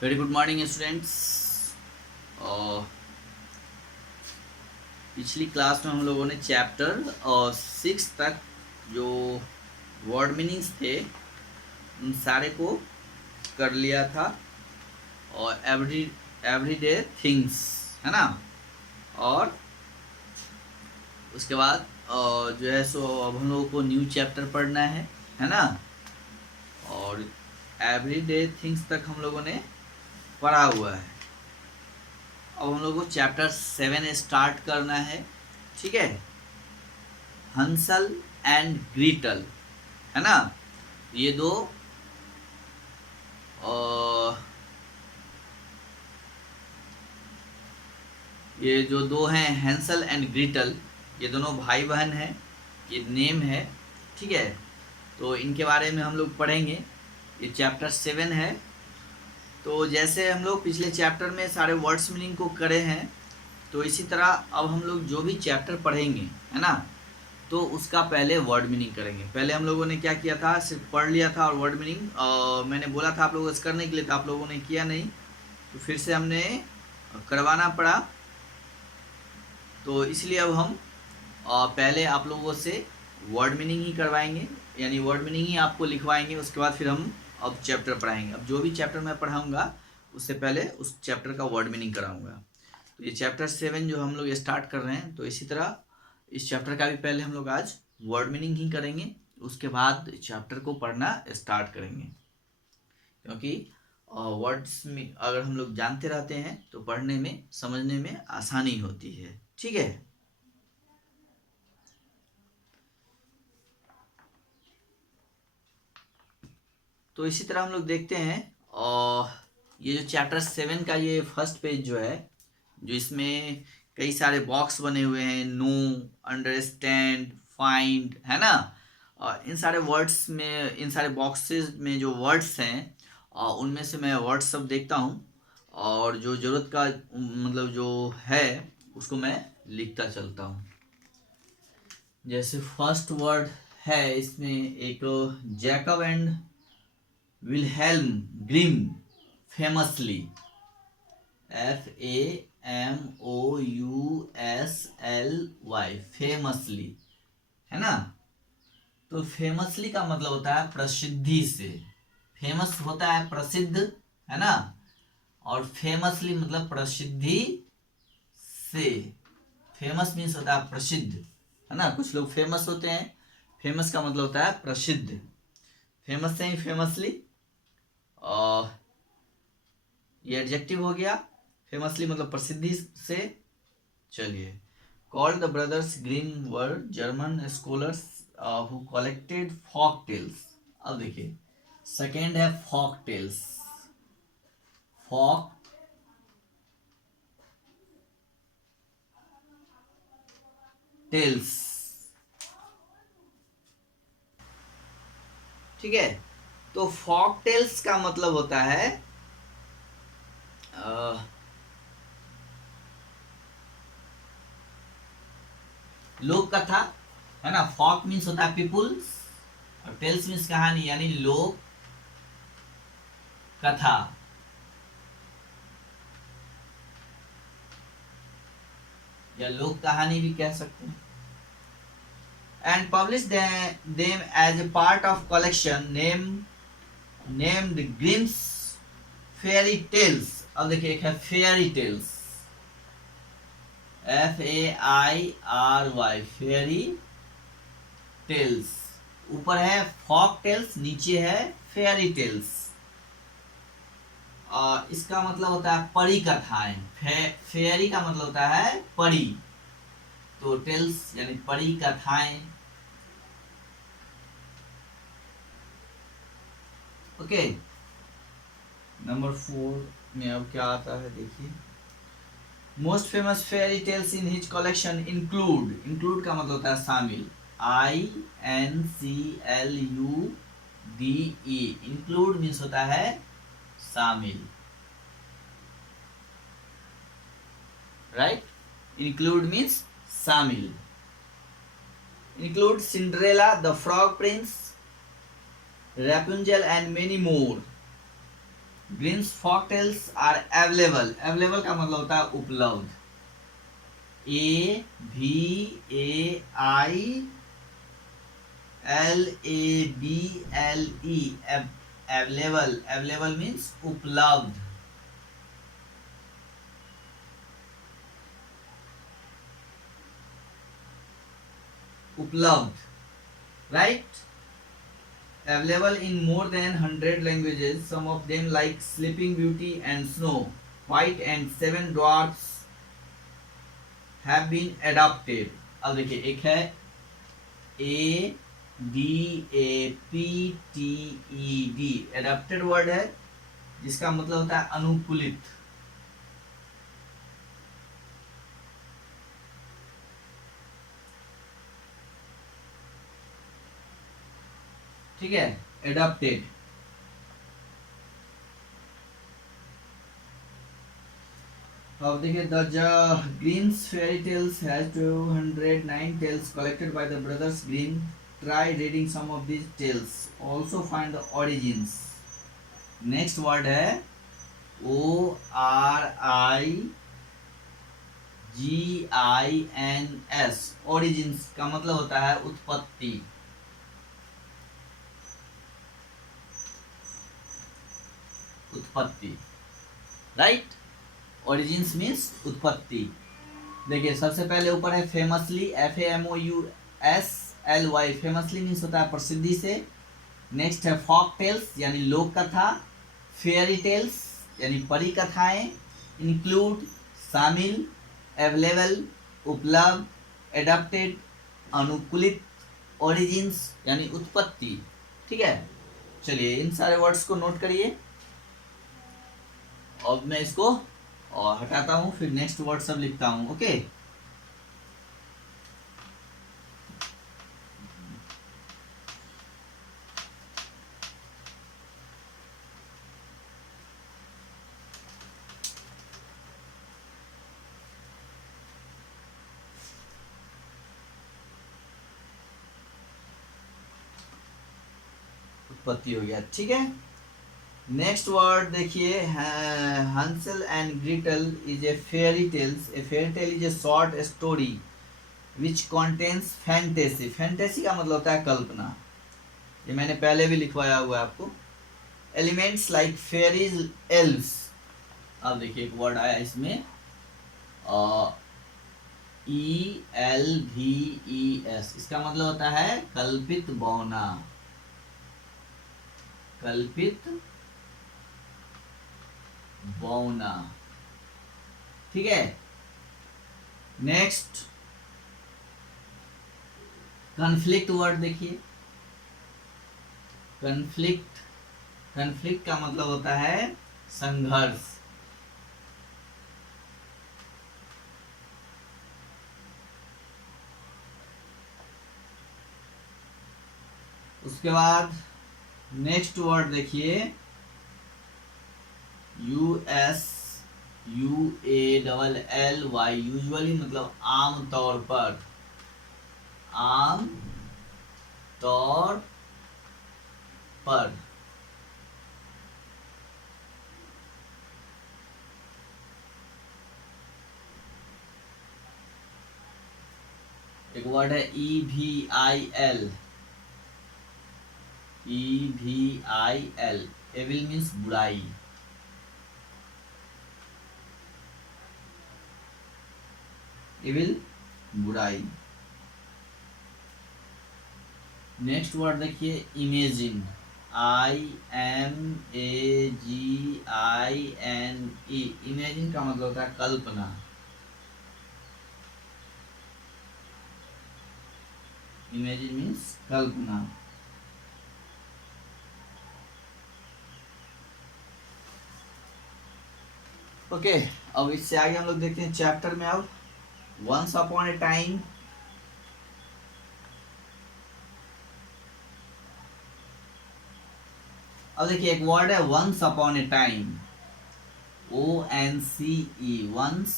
Very good morning students. पिछली class में हम लोगों ने चैप्टर 6 तक जो वर्ड मीनिंग्स थे उन सारे को कर लिया था। और एवरीडे थिंग्स है ना। और उसके बाद जो है सो अब हम लोगों को न्यू चैप्टर पढ़ना है ना। और एवरीडे थिंग्स तक हम लोगों ने पढ़ा हुआ है। अब हम लोग को चैप्टर 7 स्टार्ट करना है। ठीक है, हंसल एंड ग्रीटल है ना। ये दो अ, ये जो दो हैं हैंसल एंड ग्रीटल, ये दोनों भाई बहन हैं। ये नेम है। ठीक है, तो इनके बारे में हम लोग पढ़ेंगे। ये चैप्टर 7 है। तो जैसे हम लोग पिछले चैप्टर में सारे वर्ड्स मीनिंग को करे हैं, तो इसी तरह अब हम लोग जो भी चैप्टर पढ़ेंगे है ना, तो उसका पहले वर्ड मीनिंग करेंगे। पहले हम लोगों ने क्या किया था, सिर्फ पढ़ लिया था और वर्ड मीनिंग मैंने बोला था आप लोगों को करने के लिए, तो आप लोगों ने किया नहीं, तो फिर से हमने करवाना पड़ा। तो इसलिए अब हम पहले आप लोगों से वर्ड मीनिंग ही करवाएंगे, यानी वर्ड मीनिंग ही आपको लिखवाएंगे। उसके बाद फिर हम अब चैप्टर पढ़ाएंगे। अब जो भी चैप्टर मैं पढ़ाऊँगा उससे पहले उस चैप्टर का वर्ड मीनिंग कराऊँगा। तो ये चैप्टर 7 जो हम लोग स्टार्ट कर रहे हैं, तो इसी तरह इस चैप्टर का भी पहले हम लोग आज वर्ड मीनिंग ही करेंगे, उसके बाद चैप्टर को पढ़ना स्टार्ट करेंगे। क्योंकि वर्ड्स में अगर हम लोग जानते रहते हैं तो पढ़ने में समझने में आसानी होती है। ठीक है, तो इसी तरह हम लोग देखते हैं। और ये जो चैप्टर 7 का ये फर्स्ट पेज जो है, जो इसमें कई सारे बॉक्स बने हुए हैं, नो, अंडरस्टैंड, फाइंड है ना। और इन सारे वर्ड्स में, इन सारे बॉक्सेस में जो वर्ड्स हैं, उनमें से मैं वर्ड्स सब देखता हूँ और जो ज़रूरत का मतलब जो है उसको मैं लिखता चलता हूँ। जैसे फर्स्ट वर्ड है इसमें एक, Jacob and Wilhelm Grimm famously, FAMOUSLY, famously है ना। तो फेमसली का मतलब होता है प्रसिद्धि से। फेमस होता है प्रसिद्ध है ना, और फेमसली मतलब प्रसिद्धि से। फेमस मीन्स होता है प्रसिद्ध है ना। कुछ लोग फेमस होते हैं, फेमस का मतलब होता है प्रसिद्ध। फेमस से ही फेमसली, और ये एडजेक्टिव हो गया। फेमसली मतलब प्रसिद्धि से। चलिए, called the brothers Grimm were German scholars who collected folk tales. अब देखिए, सेकेंड है फॉक टेल्स। फॉक टेल्स, ठीक है। तो फॉक टेल्स का मतलब होता है लोक कथा है ना। फॉक मीन्स होता है पीपुल्स और टेल्स मीन्स कहानी, यानी लोक कथा। या लोक कहानी भी कह सकते हैं। And publish them as a part of collection named Grimm's fairy tales. अब देखिए, एक है fairy tales, FAIRY, fairy tales. ऊपर है फॉक टेल्स, नीचे है फेयरी टेल्स। इसका मतलब होता है परी कथाएं। फेयरी का मतलब होता है परी, तो टेल्स यानी परी कथाएं। ओके, नंबर 4 में अब क्या आता है देखिए। Most famous fairy tales in his collection include. Include का मतलब होता है शामिल, INCLUDE। इंक्लूड मीन्स होता है शामिल, राइट। इंक्लूड मीन्स शामिल। Include Cinderella, the frog prince, Rapunzel and many more। Grimm's folktales are available. Available का मतलब होता है उपलब्ध। AVAILABLE, available. अवेलेबल मीन्स उपलब्ध। उपलब्ध, right. Available in more than 100 languages, some of them like Sleeping Beauty and Snow White and Seven Dwarfs have been adopted. अब देखिए, एक है ADAPTED, एडाप्टेड वर्ड है जिसका मतलब होता है अनुकूलित। ठीक है, एडाप्टेड। अब देखिए, the Grimm's fairy tales has 209 tales collected by the brothers Grimm. Try reading some of these tales, also find the origins। Next word है ORIGINS, origins का मतलब होता है उत्पत्ति। उत्पत्ति, राइट। ओरिजिन्स मीन्स उत्पत्ति। देखिए, सबसे पहले ऊपर है फेमसली, FAMOUSLY, फेमसली मीन्स होता है प्रसिद्धि से। नेक्स्ट है फॉक टेल्स यानी लोक कथा। फेयरी टेल्स यानी परी कथाएं। इंक्लूड शामिल, अवेलेबल उपलब्ध, एडाप्टेड अनुकूलित, ओरिजिन्स यानी उत्पत्ति। ठीक है, चलिए इन सारे वर्ड्स को नोट करिए। अब मैं इसको और हटाता हूं, फिर नेक्स्ट वर्ड सब लिखता हूं। ओके, उत्पत्ति हो गया। ठीक है, नेक्स्ट वर्ड देखिए, Hansel and Gretel is a fairy tales. A fairy tale is a short story which contains fantasy. Fantasy का मतलब होता है कल्पना, ये मैंने पहले भी लिखवाया हुआ है आपको। Elements like fairies, elves. अब देखिए, एक वर्ड आया इसमें ELVES, इसका मतलब होता है कल्पित बौना। कल्पित बौना, ठीक है। नेक्स्ट कन्फ्लिक्ट वर्ड देखिए, कन्फ्लिक्ट। कन्फ्लिक्ट का मतलब होता है संघर्ष। उसके बाद नेक्स्ट वर्ड देखिए, USUALLY, यूजुअली मतलब आम तौर पर। आम तौर पर, एक वर्ड है EVIL। EVIL, एविल मीन्स बुराई। एविल बुराई। नेक्स्ट वर्ड देखिए, इमेजिन। IMAGINE, इमेजिन का मतलब होता है कल्पना। इमेजिन मीन्स कल्पना। ओके, अब इससे आगे हम लोग देखते हैं चैप्टर में। अब वंस अपॉन ए टाइम, अब देखिए एक वर्ड है once upon a time, ONCE, once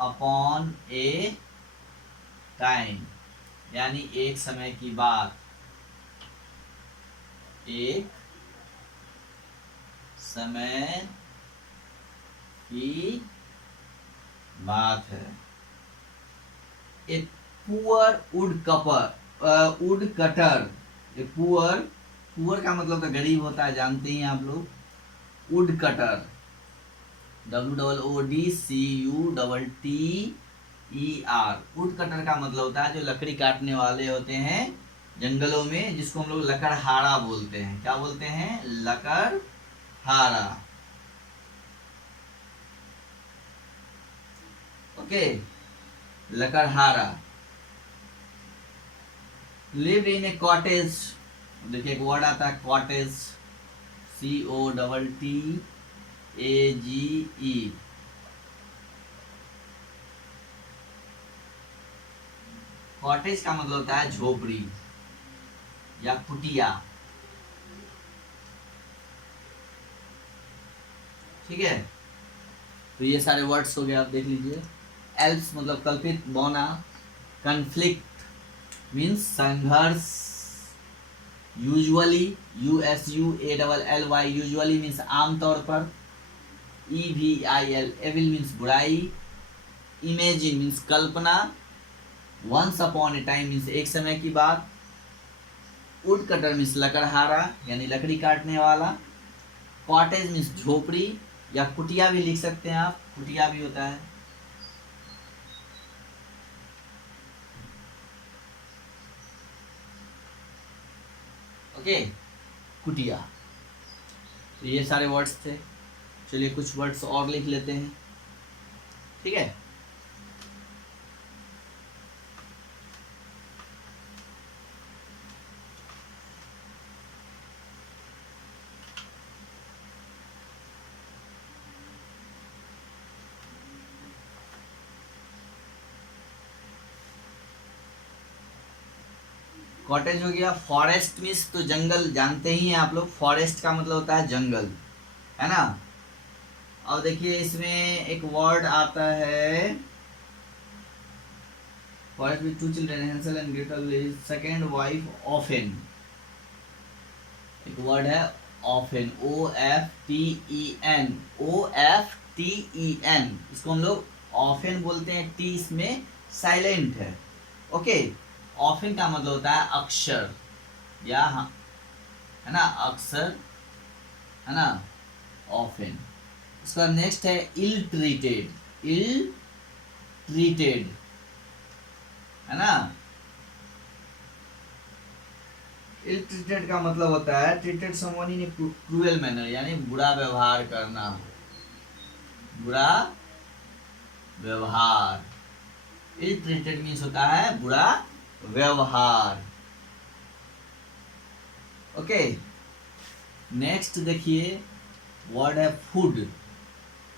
upon a time यानी एक समय की बात। एक समय की बात है। A poor would cutter. A poor, poor का मतलब तो गरीब होता है, जानते ही आप लोग। Would cutter, WOODCUTTER। Would cutter का मतलब होता है जो लकड़ी काटने वाले होते हैं जंगलों में, जिसको हम लोग लकड़हारा बोलते हैं। क्या बोलते हैं? लकड़हारा। ओके, लकड़हारा। Lived in a cottage. देखिए एक वर्ड आता है कॉटेज, COTTAGE। कॉटेज का मतलब होता है झोपड़ी या कुटिया। ठीक है, तो ये सारे वर्ड्स हो गए, आप देख लीजिए। एल्स मतलब कल्पित, बौना। कन्फ्लिक्ट मीन्स संघर्ष। यूजुअली, USUALLY, यूजुअली मीन्स आमतौर पर। EVIL, एविल मीन्स बुराई। इमेजिन मीन्स कल्पना। Once upon a time means एक समय की बात। वुड कटर मीन्स लकड़हारा यानी लकड़ी काटने वाला। कॉटेज मीन्स झोपड़ी या कुटिया भी लिख सकते हैं आप, कुटिया भी होता है। ओके, कुटिया। तो ये सारे वर्ड्स थे। चलिए कुछ वर्ड्स और लिख लेते हैं, ठीक है। कॉटेज हो गया। फॉरेस्ट मीन्स तो जंगल, जानते ही हैं आप लोग। फॉरेस्ट का मतलब होता है जंगल, है ना। और देखिए इसमें एक वर्ड आता है, forest with 2 children, हैंसेल and Gretel, second wife often. एक वर्ड है ऑफेन, OFTEN, OFTEN। इसको हम लोग ऑफेन बोलते हैं, टी इसमें साइलेंट है। ओके, ऑफेन का मतलब होता है अक्षर या, है ना, अक्सर, है ना, ऑफेन। इसका नेक्स्ट है इल ट्रीटेड, इल ट्रीटेड, है ना। इल ट्रीटेड का मतलब होता है treated someone in cruel manner, यानी बुरा व्यवहार करना, बुरा व्यवहार। इल ट्रीटेड मीन्स होता है बुरा व्यवहार। ओके, नेक्स्ट देखिए वर्ड है फूड।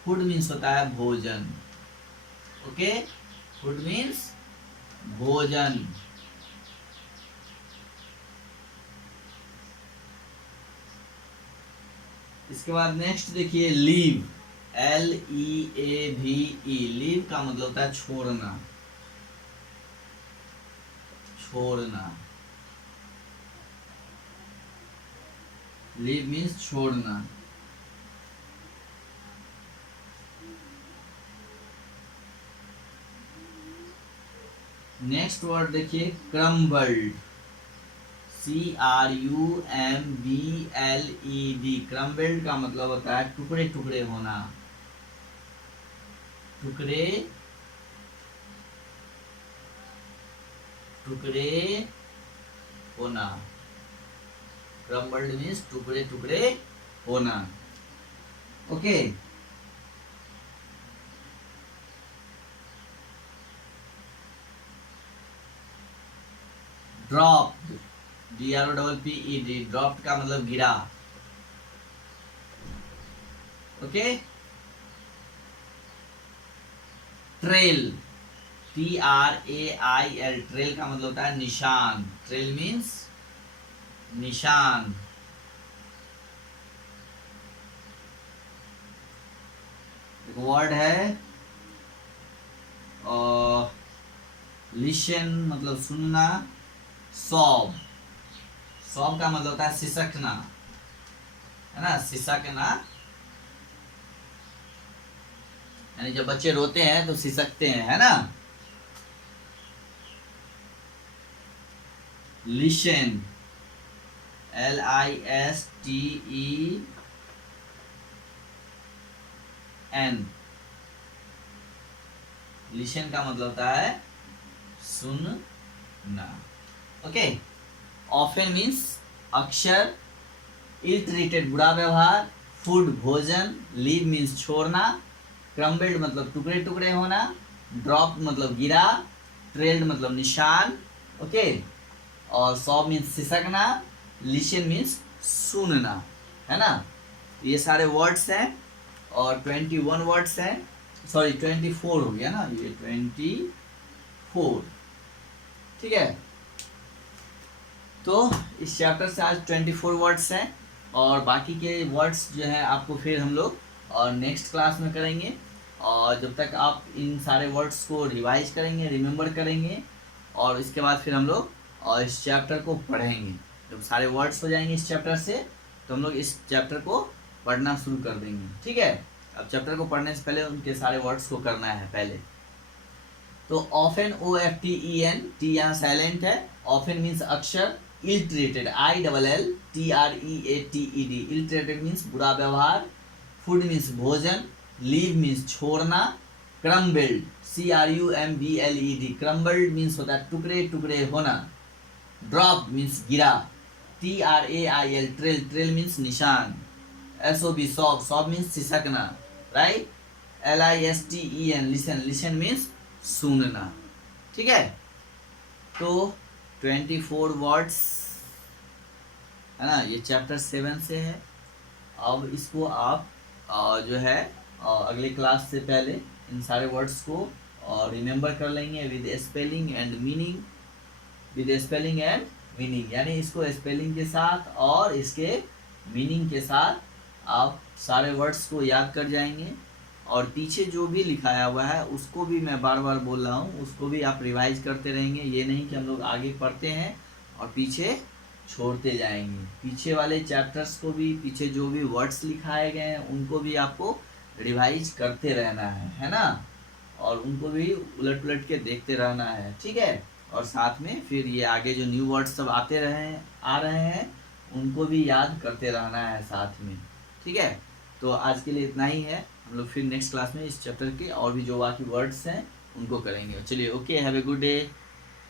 फूड मीन्स होता है भोजन। ओके, फूड मीन्स भोजन। इसके बाद नेक्स्ट देखिए लीव, LEAVE। लीव का मतलब होता है छोड़ना, छोड़ना। लीव मीन्स छोड़ना। नेक्स्ट वर्ड देखिए क्रम्बल्ड, CRUMBLED। क्रम्बल्ड का मतलब होता है टुकड़े टुकड़े होना, टुकड़े टुकड़े होना। क्रम्बल्ड मीन्स टुकड़े टुकड़े होना। Okay, dropped, DROPPED। ड्रॉप्ड का मतलब गिरा। Okay, trail, TRAIL। ट्रेल का मतलब होता है निशान। ट्रेल मीन्स निशान। एक वर्ड है लिशन, मतलब सुनना। सॉब, सॉब का मतलब होता है सिसकना, है ना, सिसकना। यानी जब बच्चे रोते हैं तो सिसकते हैं, है ना। लिशन, LISTEN, लिशन का मतलब होता है सुनना। ओके। ऑफन मीन्स अक्षर, इल ट्रीटेड बुरा व्यवहार, फूड भोजन, लीव मीन्स छोड़ना, क्रम्बल्ड मतलब टुकड़े टुकड़े होना, ड्रॉप मतलब गिरा, ट्रेल्ड मतलब निशान। ओके। और सॉब मीन्स सिसकना, लिशन मीन्स सुनना, है ना। ये सारे वर्ड्स हैं और 21 वर्ड्स हैं, सॉरी 24 हो गया ना, ये 24, ठीक है। तो इस चैप्टर से आज 24 वर्ड्स हैं और बाकी के वर्ड्स जो है आपको फिर हम लोग और नेक्स्ट क्लास में करेंगे। और जब तक आप इन सारे वर्ड्स को रिवाइज करेंगे, रिमेंबर करेंगे, और इसके बाद फिर हम लोग और इस चैप्टर को पढ़ेंगे। जब सारे वर्ड्स हो जाएंगे इस चैप्टर से तो हम लोग इस चैप्टर को पढ़ना शुरू कर देंगे, ठीक है। अब चैप्टर को पढ़ने से पहले उनके सारे वर्ड्स को करना है पहले। तो ऑफन, OFTEN, टी यहाँ साइलेंट है। ऑफन मीन्स अक्षर, ill treated, ILLTREATED, ill treated means बुरा व्यवहार, फूड मीन्स भोजन, लीव मीन्स छोड़ना, क्रम्बल्ड, CRUMBLED, क्रम्बल्ड मीन्स होता है टुकड़े टुकड़े होना, ड्रॉप मीन्स गिरा, TRAIL, ट्रेल, ट्रेल मीन्स निशान, SOB, sob, sob means सिसकना, right. LISTEN, listen, listen means सुनना, ठीक है। तो 24 वर्ड्स है ना, ये चैप्टर 7 से है। अब इसको आप जो है अगले क्लास से पहले इन सारे वर्ड्स को रिमेंबर कर लेंगे with spelling and meaning, with spelling and meaning, यानी इसको स्पेलिंग के साथ और इसके मीनिंग के साथ आप सारे वर्ड्स को याद कर जाएंगे। और पीछे जो भी लिखाया हुआ है उसको भी मैं बार बार बोल रहा हूँ, उसको भी आप रिवाइज करते रहेंगे। ये नहीं कि हम लोग आगे पढ़ते हैं और पीछे छोड़ते जाएंगे। पीछे वाले चैप्टर्स को भी, पीछे जो भी वर्ड्स लिखाए गए हैं उनको भी आपको रिवाइज करते रहना है ना। और उनको भी उलट पुलट के देखते रहना है, ठीक है। और साथ में फिर ये आगे जो न्यू वर्ड्स सब आ रहे हैं उनको भी याद करते रहना है साथ में, ठीक है। तो आज के लिए इतना ही है। हम लोग फिर नेक्स्ट क्लास में इस चैप्टर के और भी जो बाकी वर्ड्स हैं उनको करेंगे। चलिए, okay, have a good day.